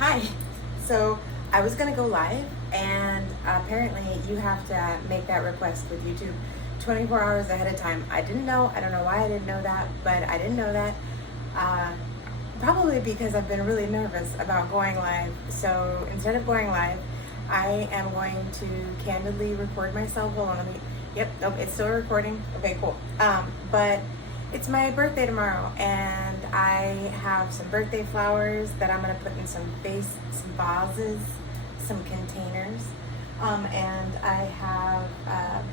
Hi. So I was gonna go live, and apparently you have to make that request with YouTube 24 hours ahead of time. I didn't know. I don't know why I didn't know that, but I didn't know that. Probably because I've been really nervous about going live. So instead of going live, I am going to candidly record myself. Hold on, let me. Yep. Nope. It's still recording. Okay. Cool. But it's my birthday tomorrow, and I have some birthday flowers that I'm gonna put in some vases, some containers, and I have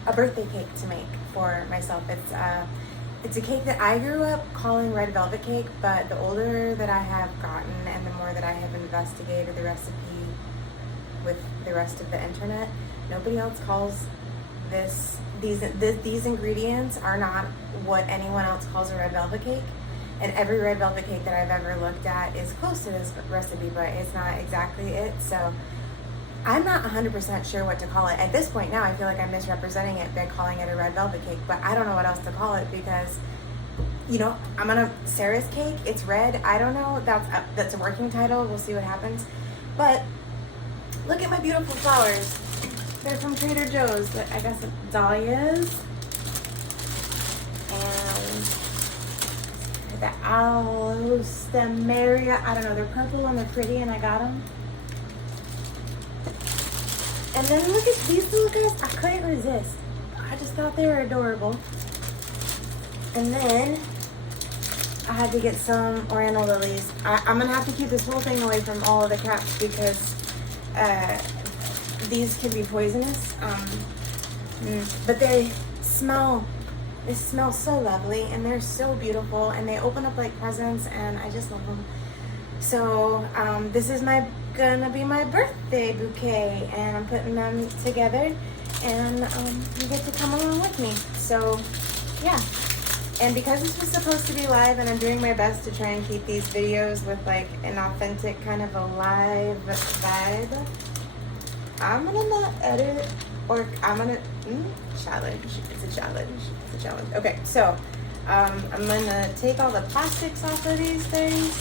a birthday cake to make for myself. It's a cake that I grew up calling red velvet cake, but the older that I have gotten and the more that I have investigated the recipe with the rest of the internet, nobody else calls these ingredients are not what anyone else calls a red velvet cake, and every red velvet cake that I've ever looked at is close to this recipe, but it's not exactly it. So I'm not 100% sure what to call it at this point. Now I feel like I'm misrepresenting it by calling it a red velvet cake, but I don't know what else to call it because, you know, Sarah's cake, it's red. I don't know. That's a working title. We'll see what happens. But look at my beautiful flowers. They're from Trader Joe's. I guess it's dahlias. And the allostemeria. I don't know. They're purple and they're pretty, and I got them. And then look at these little guys. I couldn't resist. I just thought they were adorable. And then I had to get some Oriental lilies. I'm going to have to keep this whole thing away from all of the caps because these can be poisonous. But they smell so lovely, and they're so beautiful, and they open up like presents, and I just love them. So this is gonna be my birthday bouquet, and I'm putting them together, and you get to come along with me. So yeah, and because this was supposed to be live, and I'm doing my best to try and keep these videos with like an authentic kind of a live vibe, I'm gonna not edit, or I'm gonna challenge. It's a challenge. Okay, so I'm gonna take all the plastics off of these things.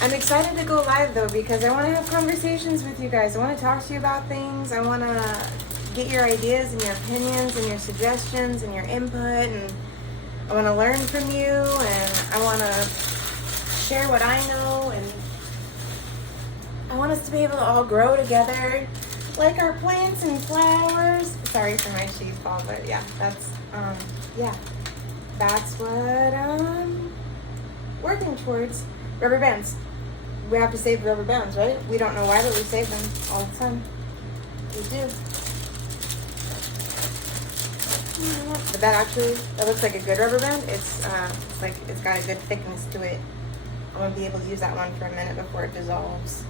I'm excited to go live though because I want to have conversations with you guys. I want to talk to you about things. I want to get your ideas and your opinions and your suggestions and your input, and I want to learn from you, and I want to share what I know, and I want us to be able to all grow together like our plants and flowers. Sorry for my cheese ball, but yeah, that's what I'm working towards. Rubber bands. We have to save rubber bands, right? We don't know why, but we save them all the time. We do. But that looks like a good rubber band. It's got a good thickness to it. I want to be able to use that one for a minute before it dissolves.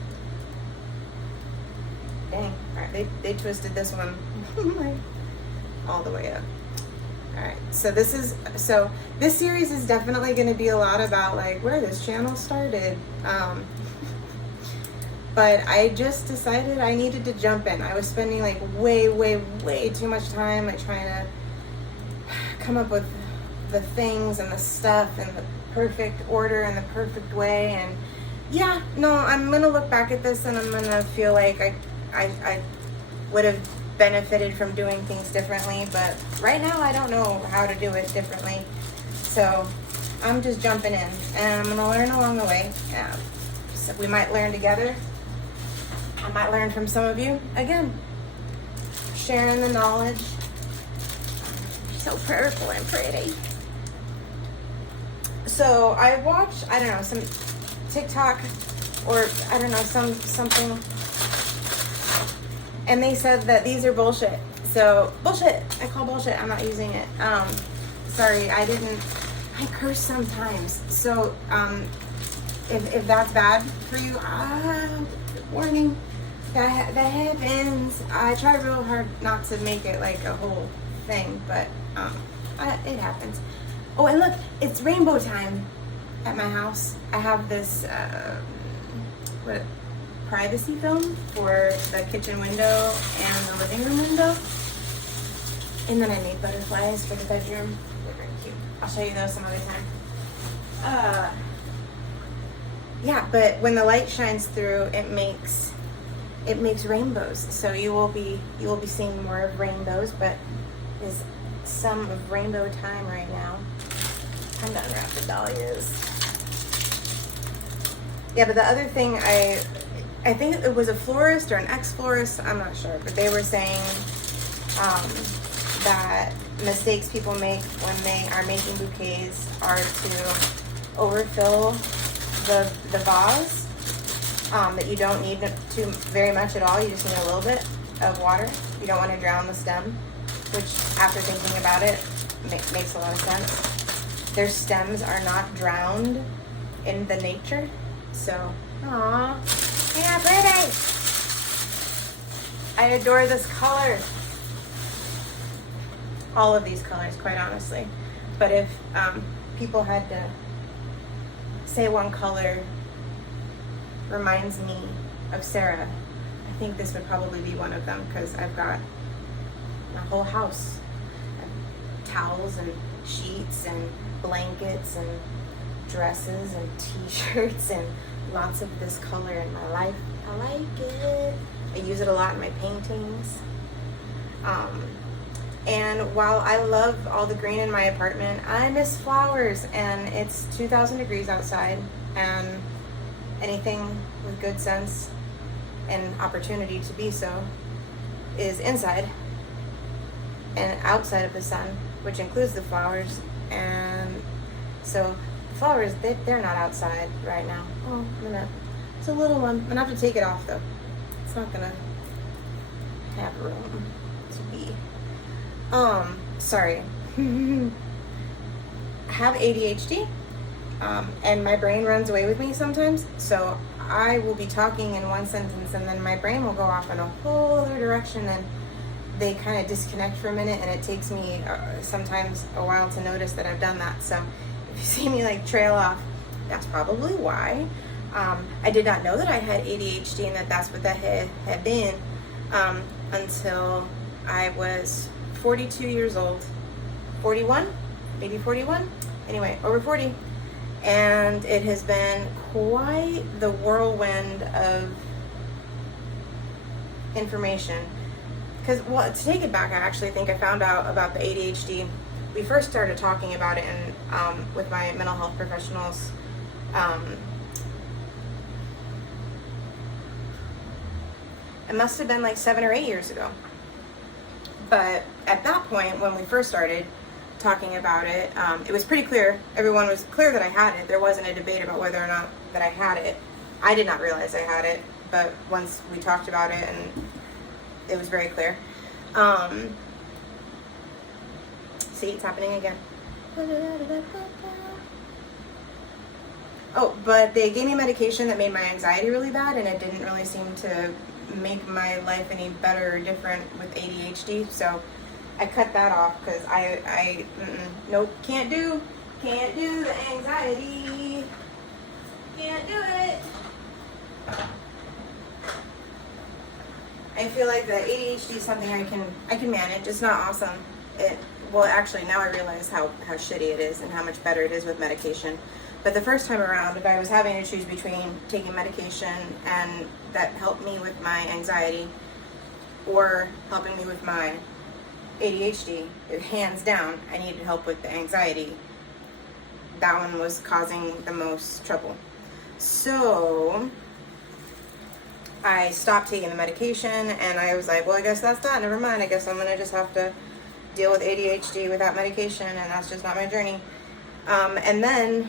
Dang. Alright, they twisted this one all the way up. Alright, so this series is definitely going to be a lot about like where this channel started. But I just decided I needed to jump in. I was spending like way too much time like trying to come up with the things and the stuff and the perfect order and the perfect way. And yeah, no, I'm going to look back at this and I'm going to feel like I would have benefited from doing things differently, but right now I don't know how to do it differently. So I'm just jumping in, and I'm gonna learn along the way. So we might learn together. I might learn from some of you. Again, sharing the knowledge. So purple and pretty. So I watched, I don't know, some TikTok or I don't know, something. And they said that these are bullshit. So, bullshit. I call bullshit. I'm not using it. Sorry, I curse sometimes. So, if that's bad for you, warning. That happens. I try real hard not to make it like a whole thing, but it happens. Oh, and look, it's rainbow time at my house. I have this, privacy film for the kitchen window and the living room window. And then I made butterflies for the bedroom. They're very cute. I'll show you those some other time. Yeah, but when the light shines through, it makes rainbows. So you will be seeing more of rainbows, but is some of rainbow time right now. Time to unwrap the dahlias. Yeah, but the other thing, I think it was a florist or an ex-florist, I'm not sure, but they were saying that mistakes people make when they are making bouquets are to overfill the vase, that you don't need too very much at all. You just need a little bit of water. You don't want to drown the stem, which after thinking about it makes a lot of sense. Their stems are not drowned in the nature. So, aww, yeah, pretty. I adore this color. All of these colors, quite honestly. But if people had to say one color reminds me of Sarah, I think this would probably be one of them, because I've got my whole house of towels and sheets and blankets and dresses and t-shirts and lots of this color in my life. I like it. I use it a lot in my paintings. And while I love all the green in my apartment, I miss flowers, and it's 2,000 degrees outside, and anything with good sense and opportunity to be so is inside and outside of the sun, which includes the flowers. And so flowers, they're not outside right now. Oh, it's a little one. I'm gonna have to take it off though. It's not gonna have room to be. Sorry. I have ADHD, and my brain runs away with me sometimes. So I will be talking in one sentence, and then my brain will go off in a whole other direction, and they kind of disconnect for a minute, and it takes me sometimes a while to notice that I've done that. So if you see me like trail off, that's probably why. I did not know that I had ADHD and that's what that had been until I was 42 years old. 41? Maybe 41? Anyway, over 40. And it has been quite the whirlwind of information. Because, well, to take it back, I actually think I found out about the ADHD. We first started talking about it with my mental health professionals. It must have been like 7 or 8 years ago. But at that point, when we first started talking about it, it was pretty clear. Everyone was clear that I had it. There wasn't a debate about whether or not that I had it. I did not realize I had it, but once we talked about it, and it was very clear. See, it's happening again. Oh, but they gave me medication that made my anxiety really bad, and it didn't really seem to make my life any better or different with ADHD. So I cut that off because nope, can't do the anxiety. Can't do it. I feel like the ADHD is something I can manage. It's not awesome. Well, actually, now I realize how shitty it is and how much better it is with medication. But the first time around, if I was having to choose between taking medication and that helped me with my anxiety or helping me with my ADHD, hands down, I needed help with the anxiety. That one was causing the most trouble. So I stopped taking the medication, and I was like, well, I guess that's that. Never mind. I guess I'm going to just have to deal with ADHD without medication, and that's just not my journey. And then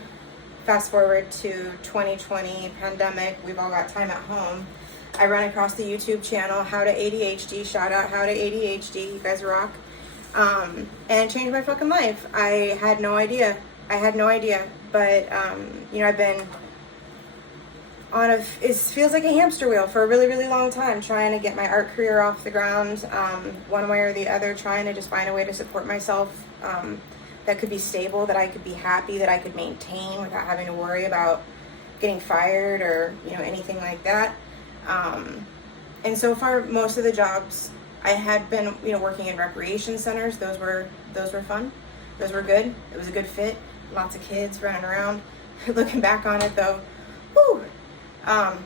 fast forward to 2020 pandemic, we've all got time at home. I run across the YouTube channel, How to ADHD, shout out How to ADHD, you guys rock. And it changed my fucking life. I had no idea, but I've been on it feels like a hamster wheel for a really, really long time, trying to get my art career off the ground, one way or the other, trying to just find a way to support myself, that could be stable, that I could be happy, that I could maintain without having to worry about getting fired or, anything like that. And so far, most of the jobs I had been, working in recreation centers. Those were fun. Those were good. It was a good fit. Lots of kids running around. Looking back on it though, whew, Um,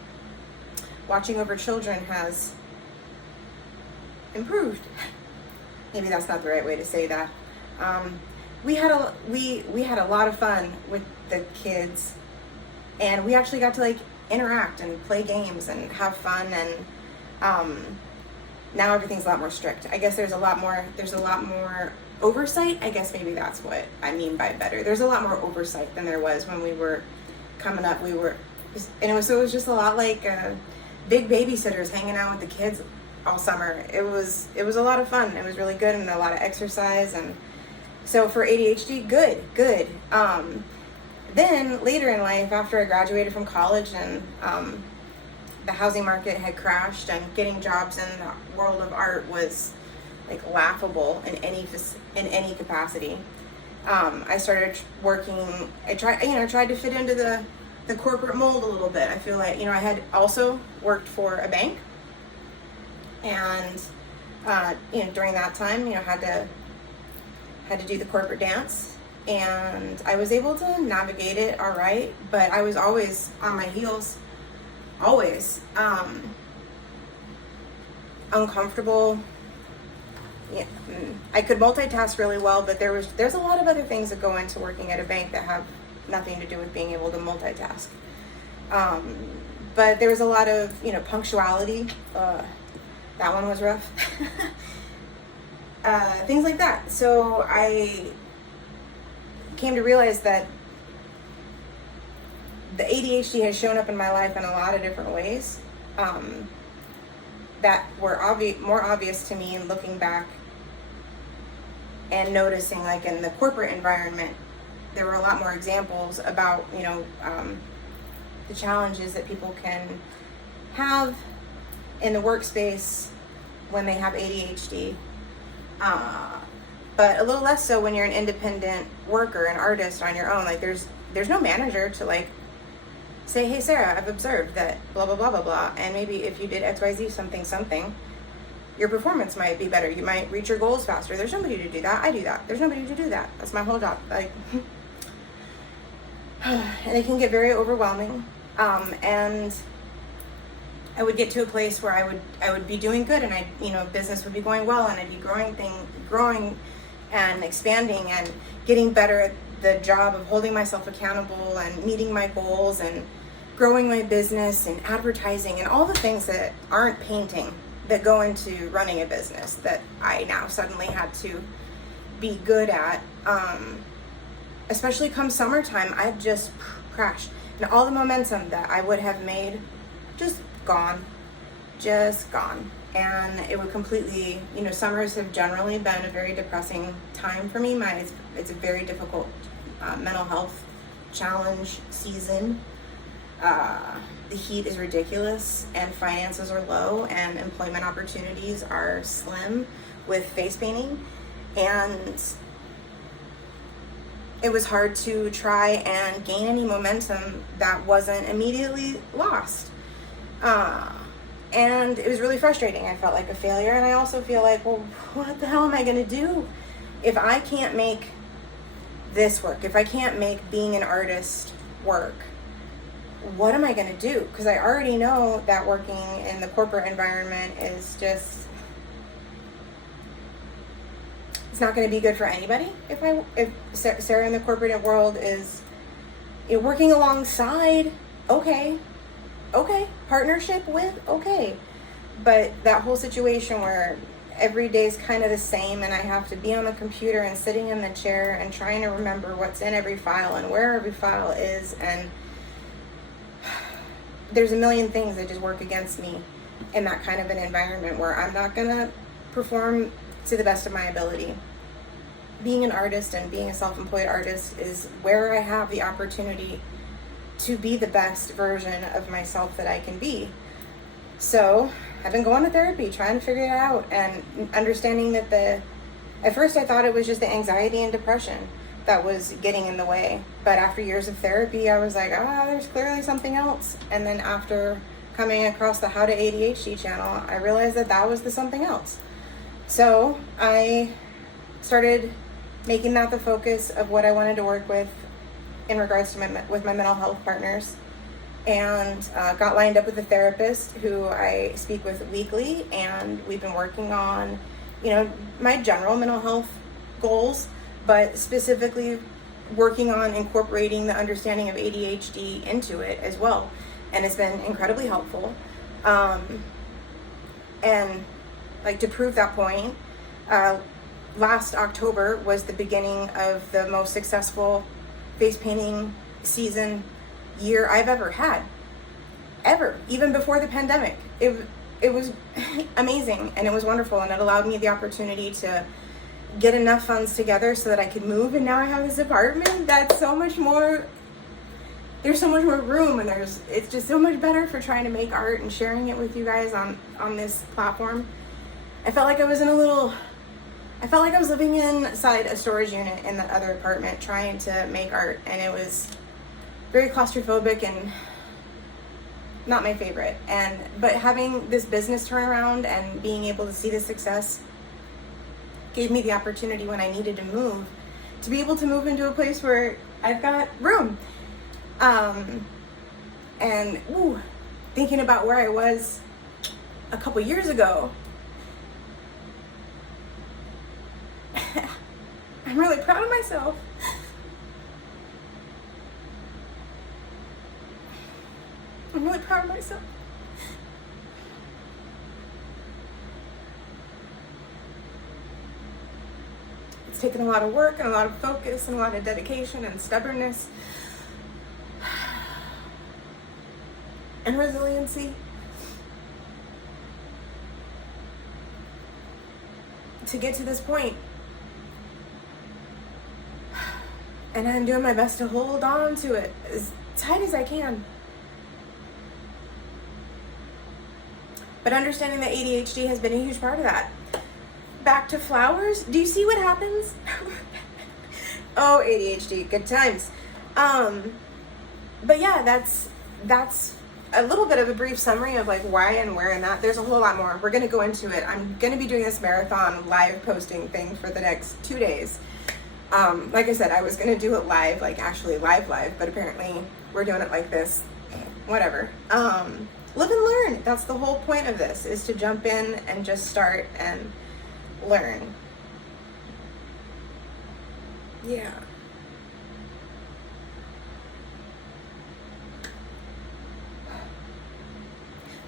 Watching over children has improved. Maybe that's not the right way to say that. We had a lot of fun with the kids, and we actually got to like interact and play games and have fun. And now everything's a lot more strict. I guess there's a lot more oversight. I guess maybe that's what I mean by better. There's a lot more oversight than there was when we were coming up. It was just a lot like big babysitters hanging out with the kids all summer. It was a lot of fun. It was really good, and a lot of exercise. And so for ADHD, good. Then later in life, after I graduated from college and the housing market had crashed, and getting jobs in the world of art was like laughable in any capacity. I started working. I tried to fit into the corporate mold a little bit. I feel like, I had also worked for a bank, and during that time, had to do the corporate dance, and I was able to navigate it all right, but I was always on my heels, always uncomfortable. Yeah, I could multitask really well, but there's a lot of other things that go into working at a bank that have nothing to do with being able to multitask. But there was a lot of, punctuality. That one was rough. Things like that. So I came to realize that the ADHD has shown up in my life in a lot of different ways that were more obvious to me looking back and noticing, like in the corporate environment, there were a lot more examples about, the challenges that people can have in the workspace when they have ADHD. But a little less so when you're an independent worker, an artist on your own. Like there's no manager to like say, hey Sarah, I've observed that blah, blah, blah, blah, blah. And maybe if you did XYZ something, your performance might be better. You might reach your goals faster. There's nobody to do that. I do that. There's nobody to do that. That's my whole job. Like, and it can get very overwhelming. And I would get to a place where I would be doing good, and business would be going well, and I'd be growing and expanding and getting better at the job of holding myself accountable and meeting my goals and growing my business and advertising and all the things that aren't painting that go into running a business that I now suddenly had to be good at. Especially come summertime, I'd just crash. And all the momentum that I would have made, just gone. And it would completely, summers have generally been a very depressing time for me. It's a very difficult mental health challenge season. The heat is ridiculous, and finances are low, and employment opportunities are slim with face painting. And it was hard to try and gain any momentum that wasn't immediately lost. And it was really frustrating. I felt like a failure, and I also feel like, well, what the hell am I going to do if I can't make this work? If I can't make being an artist work, what am I going to do? Because I already know that working in the corporate environment is just, it's not going to be good for anybody. If Sarah in the corporate world is working alongside, okay, partnership with, okay, but that whole situation where every day's kind of the same, and I have to be on the computer and sitting in the chair and trying to remember what's in every file and where every file is, and there's a million things that just work against me in that kind of an environment where I'm not gonna perform to the best of my ability. Being an artist and being a self-employed artist is where I have the opportunity to be the best version of myself that I can be. So I've been going to therapy, trying to figure it out, and understanding that at first I thought it was just the anxiety and depression that was getting in the way. But after years of therapy, I was like, there's clearly something else. And then after coming across the How to ADHD channel, I realized that was the something else. So I started making that the focus of what I wanted to work with in regards to my mental health partners. and got lined up with a therapist who I speak with weekly, and we've been working on, my general mental health goals, but specifically working on incorporating the understanding of ADHD into it as well. And it's been incredibly helpful. And like, to prove that point, last October was the beginning of the most successful face painting season year I've ever had. Ever. Even before the pandemic. It was amazing, and it was wonderful, and it allowed me the opportunity to get enough funds together so that I could move. And now I have this apartment that's so much more, there's so much more room, and it's just so much better for trying to make art and sharing it with you guys on this platform. I felt like I was living inside a storage unit in that other apartment trying to make art, and it was very claustrophobic and not my favorite. But having this business turnaround and being able to see the success gave me the opportunity when I needed to move, to be able to move into a place where I've got room. Thinking about where I was a couple years ago, I'm really proud of myself. I'm really proud of myself. It's taken a lot of work and a lot of focus and a lot of dedication and stubbornness and resiliency to get to this point. And I'm doing my best to hold on to it as tight as I can. But understanding that ADHD has been a huge part of that. Back to flowers. Do you see what happens? Oh, ADHD, good times. But yeah, that's a little bit of a brief summary of like why and where and that. There's a whole lot more. We're gonna go into it. I'm gonna be doing this marathon live posting thing for the next 2 days. Like I said, I was gonna do it live, like actually live, but apparently we're doing it like this. Whatever. Live and learn. That's the whole point of this, is to jump in and just start and learn. Yeah.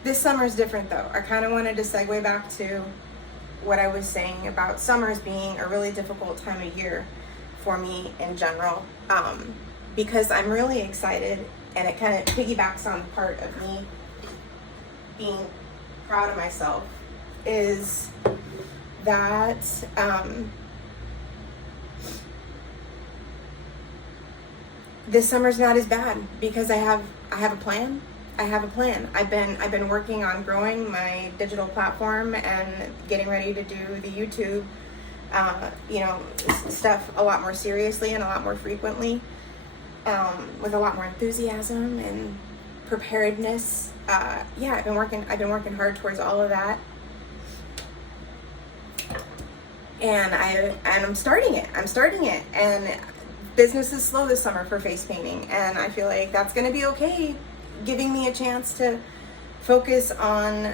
This summer is different though. I kind of wanted to segue back to what I was saying about summers being a really difficult time of year for me in general, because I'm really excited, and it kind of piggybacks on part of me being proud of myself, is that this summer's not as bad because I have a plan. I've been working on growing my digital platform and getting ready to do the YouTube stuff a lot more seriously and a lot more frequently, with a lot more enthusiasm and preparedness. I've been working hard towards all of that, and I'm starting it. And business is slow this summer for face painting, and I feel like that's going to be okay, giving me a chance to focus on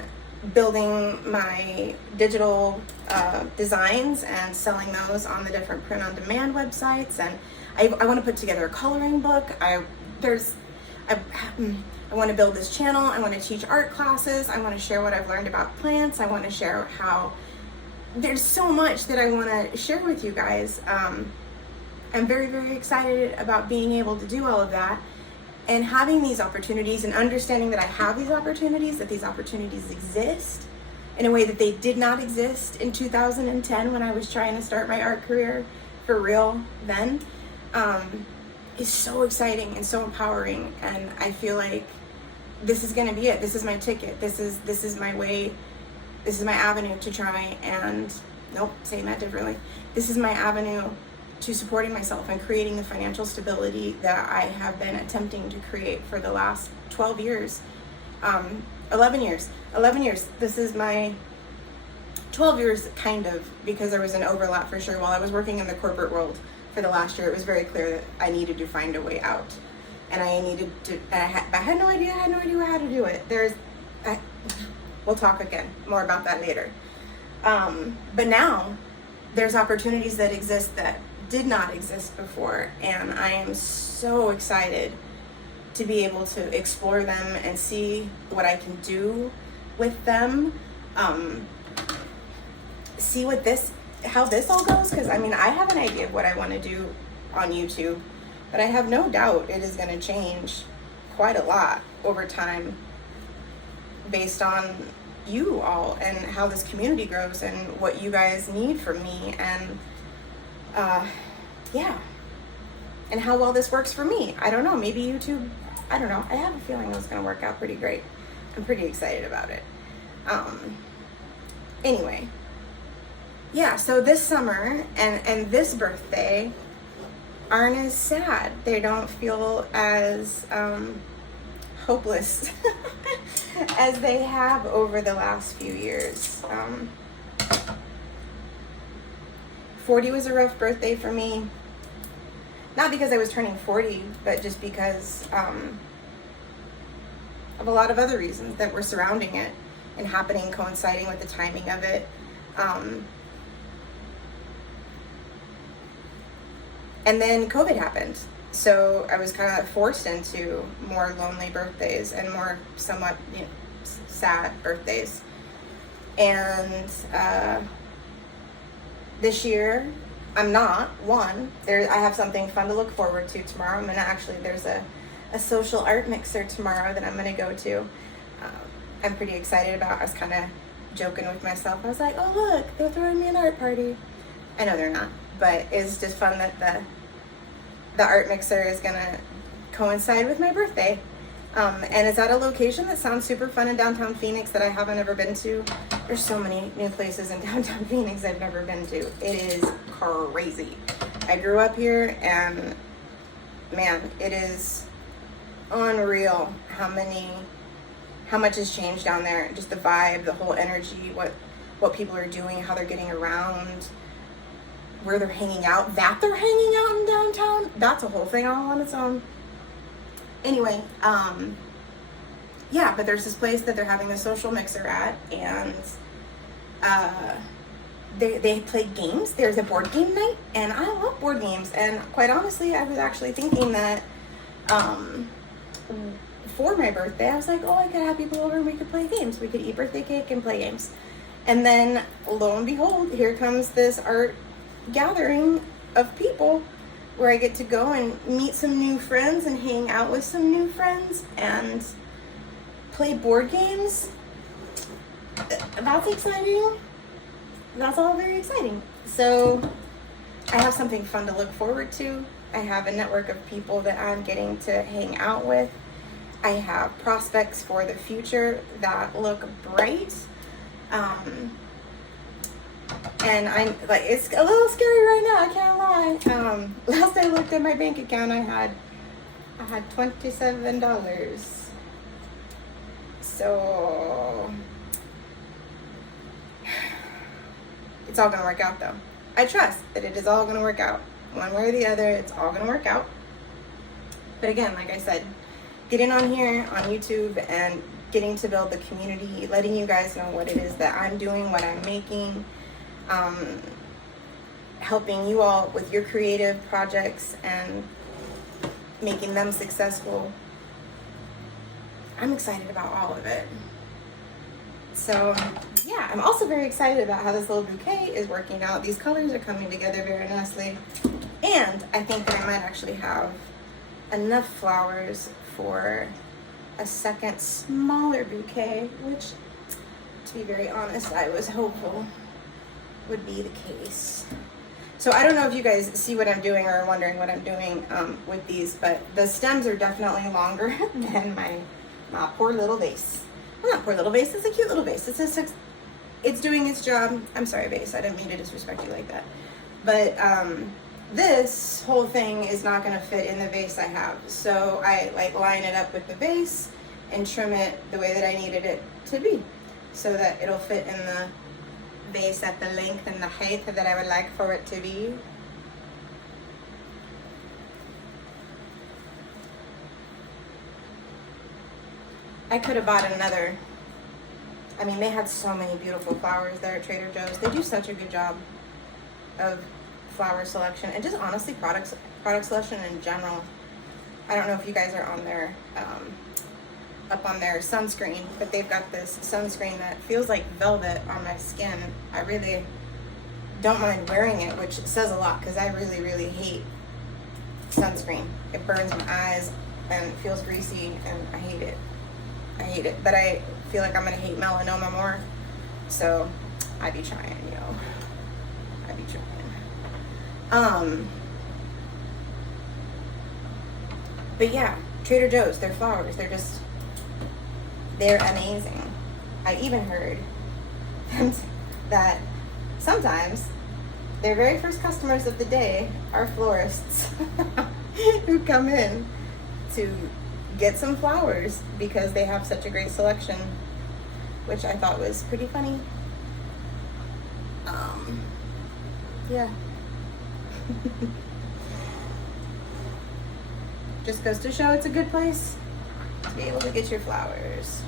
building my digital designs and selling those on the different print-on-demand websites. And I want to put together a coloring book. I want to build this channel. I want to teach art classes. I want to share what I've learned about plants. I want to share how there's so much that I want to share with you guys. I'm very, very excited about being able to do all of that and having these opportunities, and understanding that I have these opportunities, that these opportunities exist in a way that they did not exist in 2010 when I was trying to start my art career for real then, is so exciting and so empowering. And I feel like this is going to be it. This is my ticket. This is my way. This is my avenue to try and, saying that differently. This is my avenue to supporting myself and creating the financial stability that I have been attempting to create for the last 12 years, 11 years. This is my 12 years, kind of, because there was an overlap for sure. While I was working in the corporate world for the last year, it was very clear that I needed to find a way out. and I needed to, I had no idea how to do it. We'll talk again more about that later. But now there's opportunities that exist that did not exist before, and I am so excited to be able to explore them and see what I can do with them. See how this all goes, because I mean, I have an idea of what I want to do on YouTube, but I have no doubt it is going to change quite a lot over time based on you all and how this community grows and what you guys need from me, and yeah, and how well this works for me. I don't know, maybe YouTube, I don't know, I have a feeling it's going to work out pretty great. I'm pretty excited about it. Anyway, yeah, so this summer and this birthday aren't as sad. They don't feel as hopeless as they have over the last few years. 40 was a rough birthday for me. Not because I was turning 40, but just because of a lot of other reasons that were surrounding it and happening, coinciding with the timing of it. And then COVID happened. So I was kind of forced into more lonely birthdays and more somewhat, sad birthdays. And this year, I'm not. I have something fun to look forward to tomorrow. There's a social art mixer tomorrow that I'm gonna go to. I'm pretty excited about. I was kind of joking with myself. I was like, oh look, they're throwing me an art party. I know they're not, but it's just fun that the art mixer is gonna coincide with my birthday. And it's at a location that sounds super fun in downtown Phoenix that I haven't ever been to. There's so many new places in downtown Phoenix I've never been to. It is crazy. I grew up here, and man, it is unreal how much has changed down there. Just the vibe, the whole energy, what people are doing, how they're getting around, where they're hanging out, that they're hanging out in downtown. That's a whole thing all on its own. Anyway, yeah, but there's this place that they're having the social mixer at, and they play games. There's a board game night, and I love board games. And quite honestly, I was actually thinking that for my birthday, I was like, oh, I could have people over and we could play games. We could eat birthday cake and play games. And then, lo and behold, here comes this art gathering of people where I get to go and meet some new friends and hang out with some new friends and play board games. That's exciting. That's all very exciting. So I have something fun to look forward to. I have a network of people that I'm getting to hang out with. I have prospects for the future that look bright. And I'm like, it's a little scary right now, I can't lie. Last I looked at my bank account, I had $27. So it's all gonna work out though. I trust that it is all gonna work out. One way or the other, it's all gonna work out. But again, like I said, getting on here on YouTube and getting to build the community, letting you guys know what it is that I'm doing, what I'm making, helping you all with your creative projects and making them successful. I'm excited about all of it. So yeah, I'm also very excited about how this little bouquet is working out. These colors are coming together very nicely. And I think that I might actually have enough flowers for a second smaller bouquet, which, to be very honest, I was hopeful would be the case. So I don't know if you guys see what I'm doing or are wondering what I'm doing with these, but the stems are definitely longer than my poor little vase. Well, not poor little vase, it's a cute little vase. It's doing its job. I'm sorry, vase, I didn't mean to disrespect you like that. But this whole thing is not gonna fit in the vase I have. So I line it up with the vase and trim it the way that I needed it to be, so that it'll fit in the vase at the length and the height that I would like for it to be. I could have bought another. I mean, they had so many beautiful flowers there at Trader Joe's. They do such a good job of flower selection and just honestly product selection in general. I don't know if you guys are on their up on their sunscreen, but they've got this sunscreen that feels like velvet on my skin. I really don't mind wearing it, which says a lot because I really, really hate sunscreen. It burns my eyes and feels greasy, and I hate it. I hate it, but I feel like I'm gonna hate melanoma more, so I be trying, yo. I be trying. But yeah, Trader Joe's, their flowers, they're amazing. I even heard that sometimes their very first customers of the day are florists who come in to get some flowers because they have such a great selection, which I thought was pretty funny. Yeah. Just goes to show it's a good place to be able to get your flowers.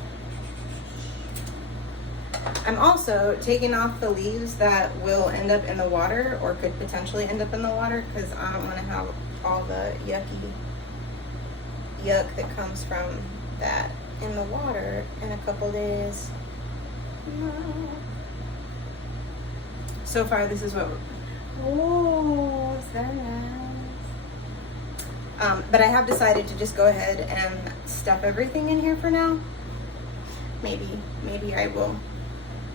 I'm also taking off the leaves that will end up in the water or could potentially end up in the water because I don't want to have all the yuck that comes from that in the water in a couple days. No. So far, this is what it's very nice. But I have decided to just go ahead and stuff everything in here for now. Maybe I will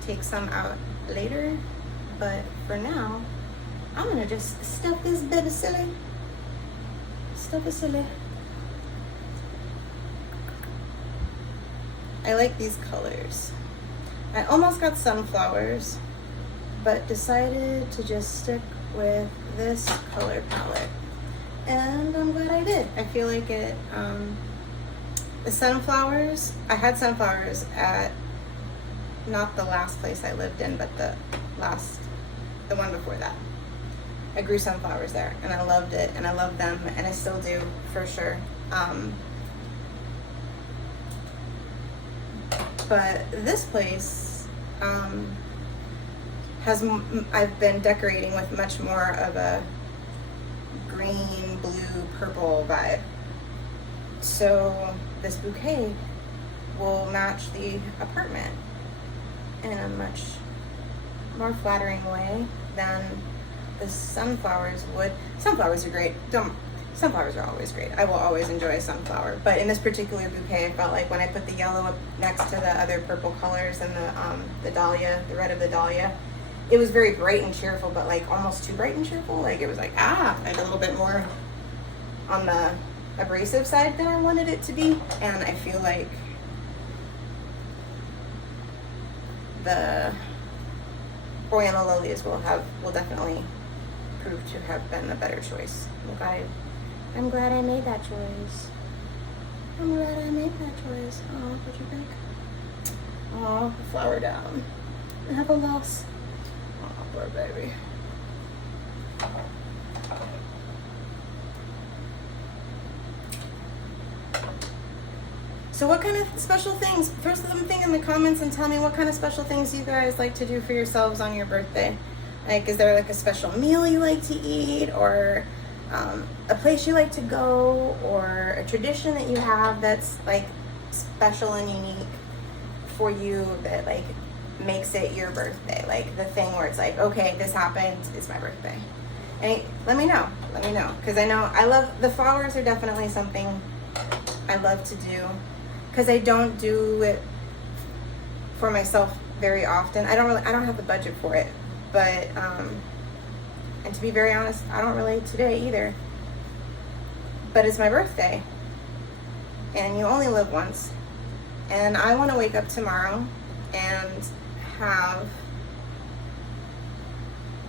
take some out later, but for now, I'm gonna just stuff this baby silly. Stuff it silly. I like these colors. I almost got sunflowers, but decided to just stick with this color palette. And I'm glad I did. I feel like it, the sunflowers, I had sunflowers at, not the last place I lived in, but the one before that. I grew sunflowers there and I loved it and I love them and I still do for sure. But this place I've been decorating with much more of a green, blue, purple vibe. So this bouquet will match the apartment in a much more flattering way than the sunflowers would. Sunflowers are great. Sunflowers are always great. I will always enjoy a sunflower. But in this particular bouquet, I felt like when I put the yellow up next to the other purple colors and the dahlia, the red of the dahlia, it was very bright and cheerful, but like almost too bright and cheerful. Like it was like, like a little bit more on the abrasive side than I wanted it to be. And I feel like the Oriental lilies will definitely prove to have been a better choice. I'm glad I made that choice. Oh, what you think? Oh, flower down. I have a loss. Oh, poor baby. So what kind of special things, throw something in the comments and tell me what kind of special things you guys like to do for yourselves on your birthday. Like, is there like a special meal you like to eat, or a place you like to go, or a tradition that you have that's like special and unique for you that like makes it your birthday? Like the thing where it's like, okay, this happened, it's my birthday. And let me know, because I know the flowers are definitely something I love to do, because I don't do it for myself very often. I don't have the budget for it, but and to be very honest, I don't really today either. But it's my birthday, and you only live once, and I want to wake up tomorrow and have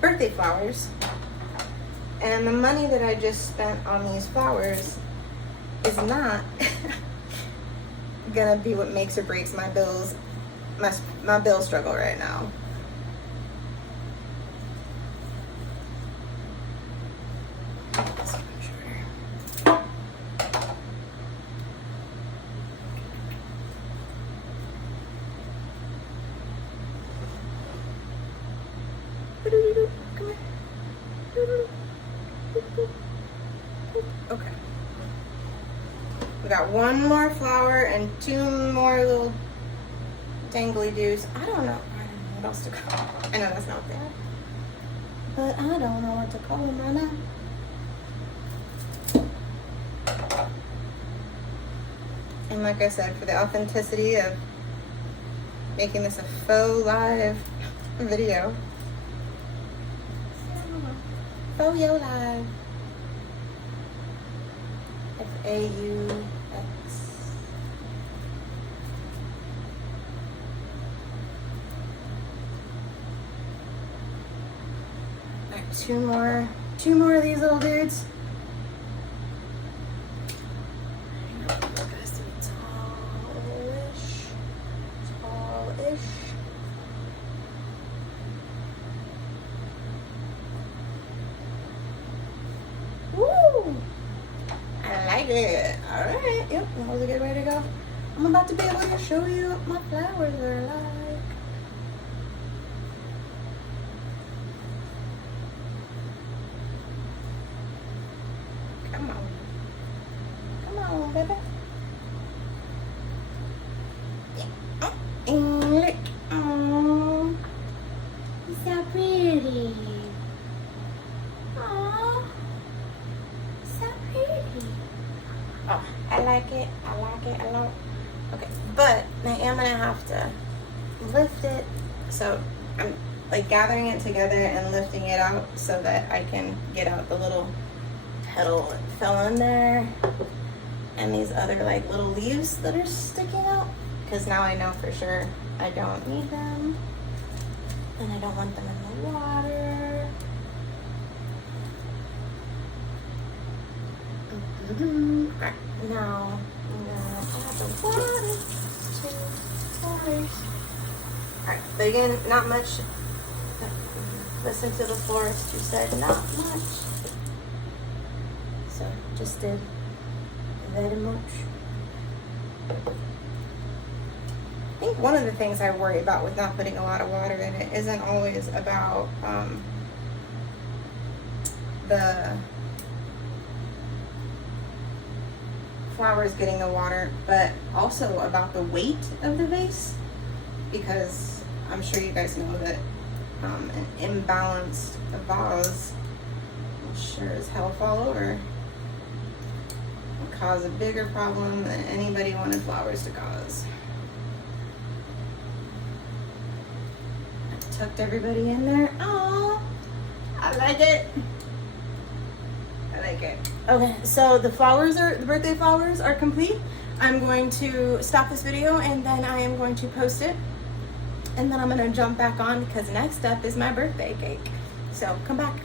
birthday flowers, and the money that I just spent on these flowers is not gonna be what makes or breaks my bills, my bill struggle right now. Come here. Okay. We got one more flower and two more little dangly doos. I don't know what else to call them. I know that's not there, but I don't know what to call them right now. And like I said, for the authenticity of making this a faux live video, faux yo live, FAUX. Alright, two more of these little dudes. Woo! I like it. Alright, yep, that was a good way to go. I'm about to be able to show you what my flowers are like. Come on. Come on, baby. Yeah. And look. Oh, it's so pretty. Oh, so pretty. Oh, I like it. I like it a lot. Okay, but I am gonna have to lift it. So I'm like gathering it together and lifting it out so that I can get out the little petal that fell in there and these other like little leaves that are sticking out, because now I know for sure I don't need them and I don't want them in the water. Alright, now I'm gonna add the water to flowers. Alright, but again, not much. Listen to the florist who said not much. So just did very much. I think one of the things I worry about with not putting a lot of water in it isn't always about the flowers getting the water, but also about the weight of the vase, because I'm sure you guys know that an imbalanced vase will sure as hell fall over. Cause a bigger problem than anybody wanted flowers to cause. I tucked everybody in there. Oh, I like it. I like it. Okay, so the birthday flowers are complete. I'm going to stop this video and then I am going to post it. And then I'm gonna jump back on because next up is my birthday cake. So come back.